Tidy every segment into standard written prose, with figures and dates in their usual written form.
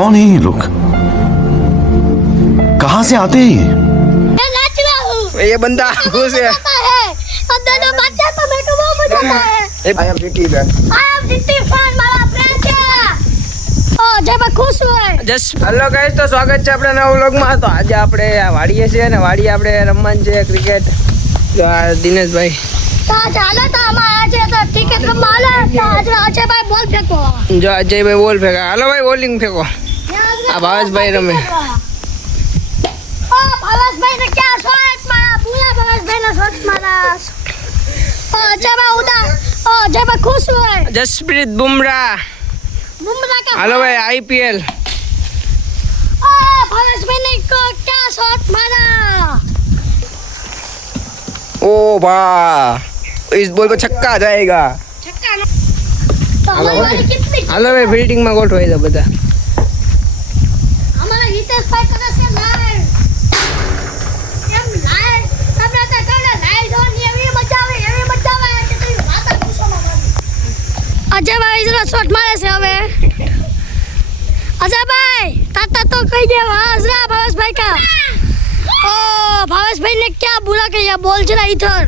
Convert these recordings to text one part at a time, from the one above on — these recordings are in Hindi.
कौन है ये लोग? कहां से आते हैं ये? ये बंदा खुश है। હેલો ગાઈસ, તો સ્વાગત છે આપણે નવા વ્લોગમાં। તો આજે આપણે વાડીએ છીએ ને વાડીએ આપણે રમવાનું છે ક્રિકેટ। જો આ દિનેશભાઈ જો અજયભાઈ બોલ ફેંકા। હાલો ભાઈ બોલિંગ ફેંકો। આ ભાવેશભાઈ રમે। જસપ્રીત બુમરાહ। हेलो भाई आईपीएल। ओ वाह, इस बॉल पे छक्का जाएगा। हेलो भाई बिल्डिंग में गोठवाई दो बता। अजय भाई जरा शॉट मारे से हवे। अजय भाई ताता तो कह दे हाजरा भावेश भाई का। ओ भावेश भाई ने क्या बुरा किया, बॉल चला इधर।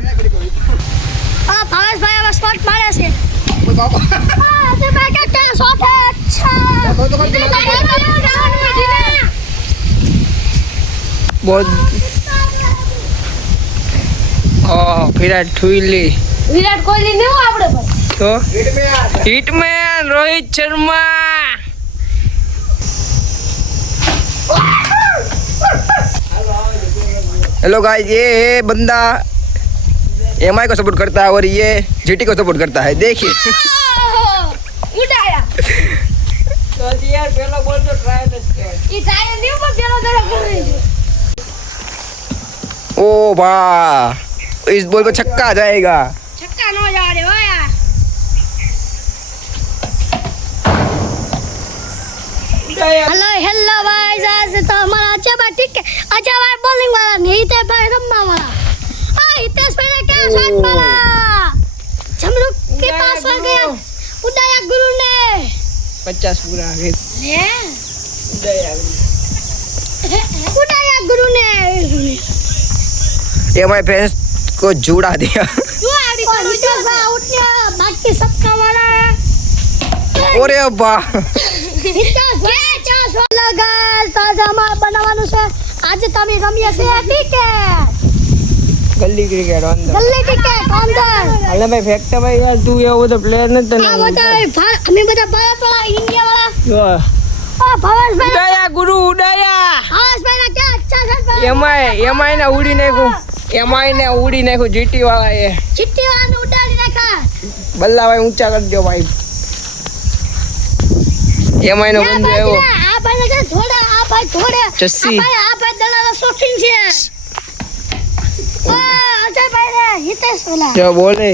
भावेश भाई अब शॉट मारे से। अजय भाई का क्या शॉट है। अच्छा बहुत विराट कोहली नहीं हो आपड़े पर तो hitman Rohit Sharma. Hello guys, ये है बंदा एमआई को सपोर्ट करता है और ये जीटी को सपोर्ट करता है। देखिए उठाया तो यार पहला बॉल तो ट्राई ये ट्राई नहीं पर देना देना ओ वाह, इस बॉल पे छक्का जाएगा। छक्का न जा रहे हो यार। हेलो भाई, आज तो हमारा अच्छा भाई ठीक है। अच्छा भाई बॉलिंग वाला नहीं थे भाई रम्मा वाला। हितेश भाई ने क्या शॉट मारा, झमरुक के पास आ गया। उदय गुरु ने 50 पूरा आ गए। उदय गुरु ने एमआई फैंस को जुड़ा दिया। बाकी सबका वाला है। ઓરે બા બનાવવાનું છે આજે તમે રમીએ છે ક્રિકેટ, ગલ્લી ક્રિકેટ અંદર ગલ્લી ક્રિકેટ અંદર। હાલે ભાઈ ફેક્ટર ભાઈ યાર તું એવો બધો પ્લેયર નથી તને આ બધા અમે બધા બડા ઇન્ડિયા વાળા જો ભાવેશભાઈ ઉડાયા ગુરુ ઉડાયા। ભાવેશભાઈ ના क्या अच्छा शॉट એમઆઈ ને ઉડી નાખ્યું। એમઆઈ ને ઉડી નાખ્યું જીટી વાળા એ ચિટ્ટી વાળાને ઉડાડી નાખા। બલ્લા ભાઈ ઊંચા કરી દો ભાઈ। એમઆઈ નો બંદો આવ્યો। આ ભાઈ ને થોડા આ ભાઈ થોડે જસ્સી આ ભાઈ દલાલા શોખીન છે। અજય ભાઈ ને હિતેશ ઓલા જો બોલે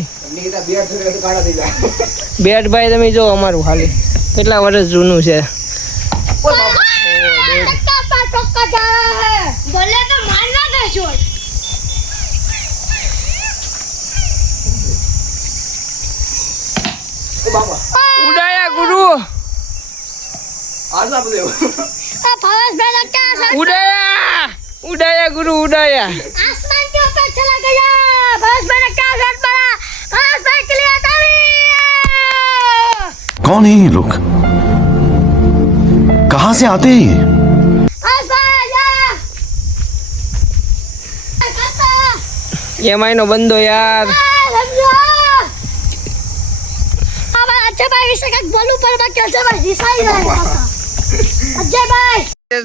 બેટ ભાઈ તમે જો અમારું ખાલી કેટલા વર્ષ જૂનું છે। चक्का पर चक्का जा रहा है, बोले तो मारना था शॉट। ઉડાયા ગુરુ भावेश भाई ने क्या शॉट, ઉડાયા ગુરુ ઉડાયા। आसमान के ऊपर चला गया। भावेश भाई ने क्या शॉट मारा, भावेश भाई के लिए ताली। कौन है ये लोग? कहां से आते हैं ये? भावेश भाई या એમઆઈ નો બંદો યાર। अजय भाई विषय का बोलूं पर बाकी अजय भाई रिसाई रहा है। अजय भाई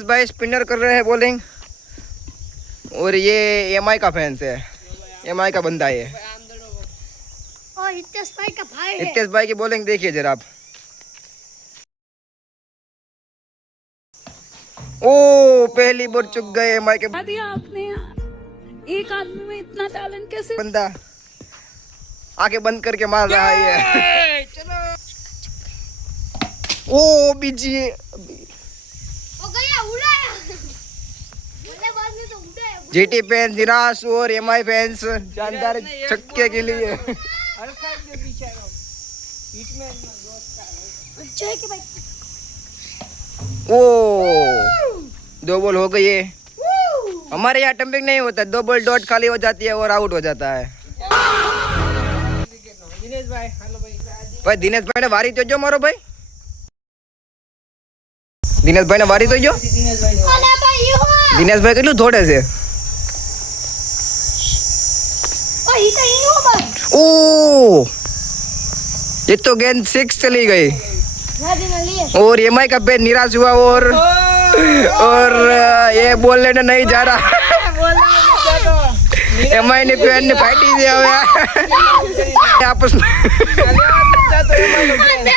भाई स्पिनर कर रहे हैं बॉलिंग और ये एमआई का फैंस है, एमआई का बंदा है। और हितेश भाई का भाई है। हितेश भाई की बॉलिंग देखिए जरा आप। ओ पहली बॉल चुक गए एमआई के। दिया आपने यार, एक आदमी में इतना टैलेंट कैसे। बंदा आंखें बंद करके मार रहा है ये। ओ बीजी हो गया उड़ाया। बोले बाद में तो उड़ाया। जीटी फैंस निराश और एमआई फैंस जानदार छक्के के लिए। अजय के भाई ओ 2 बॉल हो गई है। हमारे यहाँ टम्पिंग नहीं होता, 2 बॉल डॉट खाली हो जाती है और आउट हो जाता है। भाई दिनेश भाई ने वारी तो जो मारो भाई, दिनेश भाई ने वारी तो जो दिनेश भाई કેટલું થોડે છે। ओ ये तो गेंद 6 चली गई और एमआई का पेन निराश हुआ और ये बॉल लेने नहीं जा रहा। एमआई ने पेन ने फाटी दिया हुआ आपस में।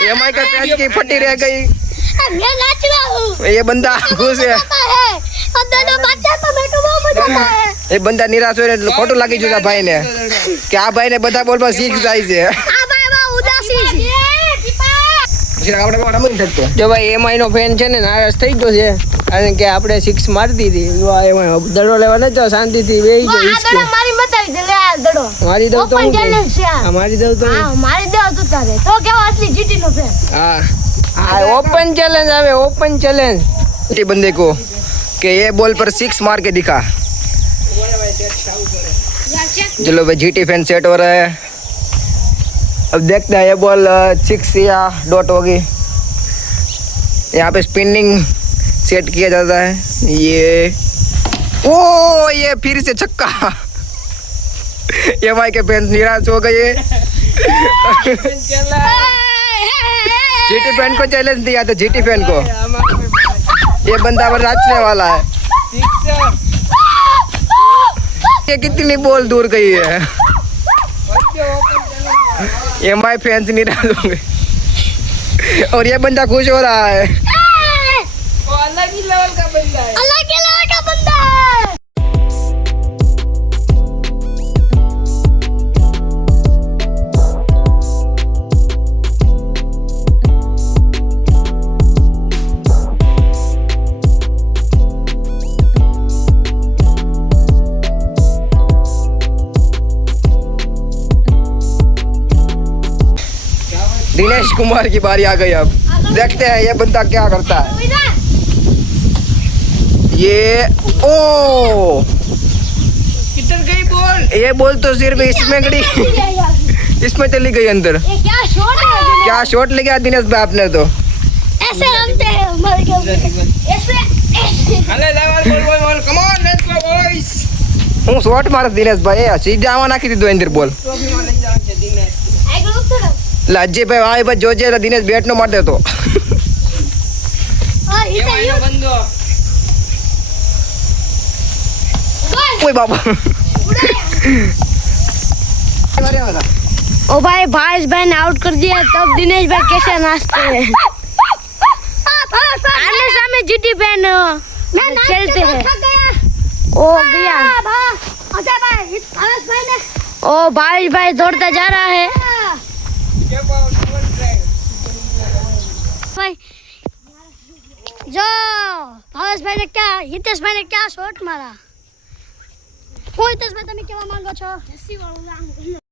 एमआई का पेन की फटी रह गई। ये बंदा खुश है, ये बंदा निराश हो खोटू लागी जुदा भाई ने कि आ भाई ने બધા બોલ પર 6 જાય છે। જો ભાઈ એમઆઈ નો ફેન છે ને નારાજ થઈ ગયો છે કારણ કે આપણે 6 મારી દીધી। દડો લેવા નતો, શાંતિથી બેહી ગયો। મારી બતાવી દે લે આ દડો મારી દઉં તો ઓપન ચેલેન્જ છે આ। મારી દઉં તો હા મારી દે તો તારે તો કેવો असली जीटी નો ફેન। हाँ ओपन चैलेंज आवे, ओपन चैलेंज बंदे को कि ये बॉल पर 6 मार के दिखा। चलो भाई जीटी फैन सेट हो रहा है, अब देखते हैं ये बॉल 6 या डॉट होगी। यहाँ पे स्पिनिंग सेट किया जाता है। ये ओ ये फिर से छक्का। ये भाई के फैंस निराश हो गए। जीटी फैन को चैलेंज दिया था, जीटी फैन को। ये बंदा पर नाचने वाला है। ये कितनी बॉल दूर गई है। एमआई फैंस निराश हो गए और ये बंदा खुश हो रहा है। वो अलग ही लेवल का बंदा है, अलग ही लेवल का बंदा है। दिनेश कुमार की बारी आ गई। अब देखते हैं ये बंदा क्या करता है। ये ओ किधर गई बॉल? ये बॉल तो सिर्फ इसमें गई, इसमें चली गई अंदर। ये क्या शॉट है? क्या शॉट ले गया दिनेश भाई आपने तो। ऐसे रमते हैं मर गए ऐसे अरे level ball ball come on let's go boys. હું શોટ માર દિનેશ ભાઈ સીધા આમાં નાખી દીધો અંદર બોલ। લાજી ભાઈ આ ભાઈ જોજે દિનેશ બેટ નો મારતો હતો। ઓય બાબા ओ भाई भाई ने आउट कर दिया, तब दिनेश भाई कैसे नाचते हैं। आने सामने जीटी फैन खेलते हैं। ओ गया ओ भाई दौड़ता जा रहा है। भाई जो भावेश भाई ने क्या हितेश भाई ने क्या शॉट मारा। हितेश भाई તમે કેવા માંગો છો?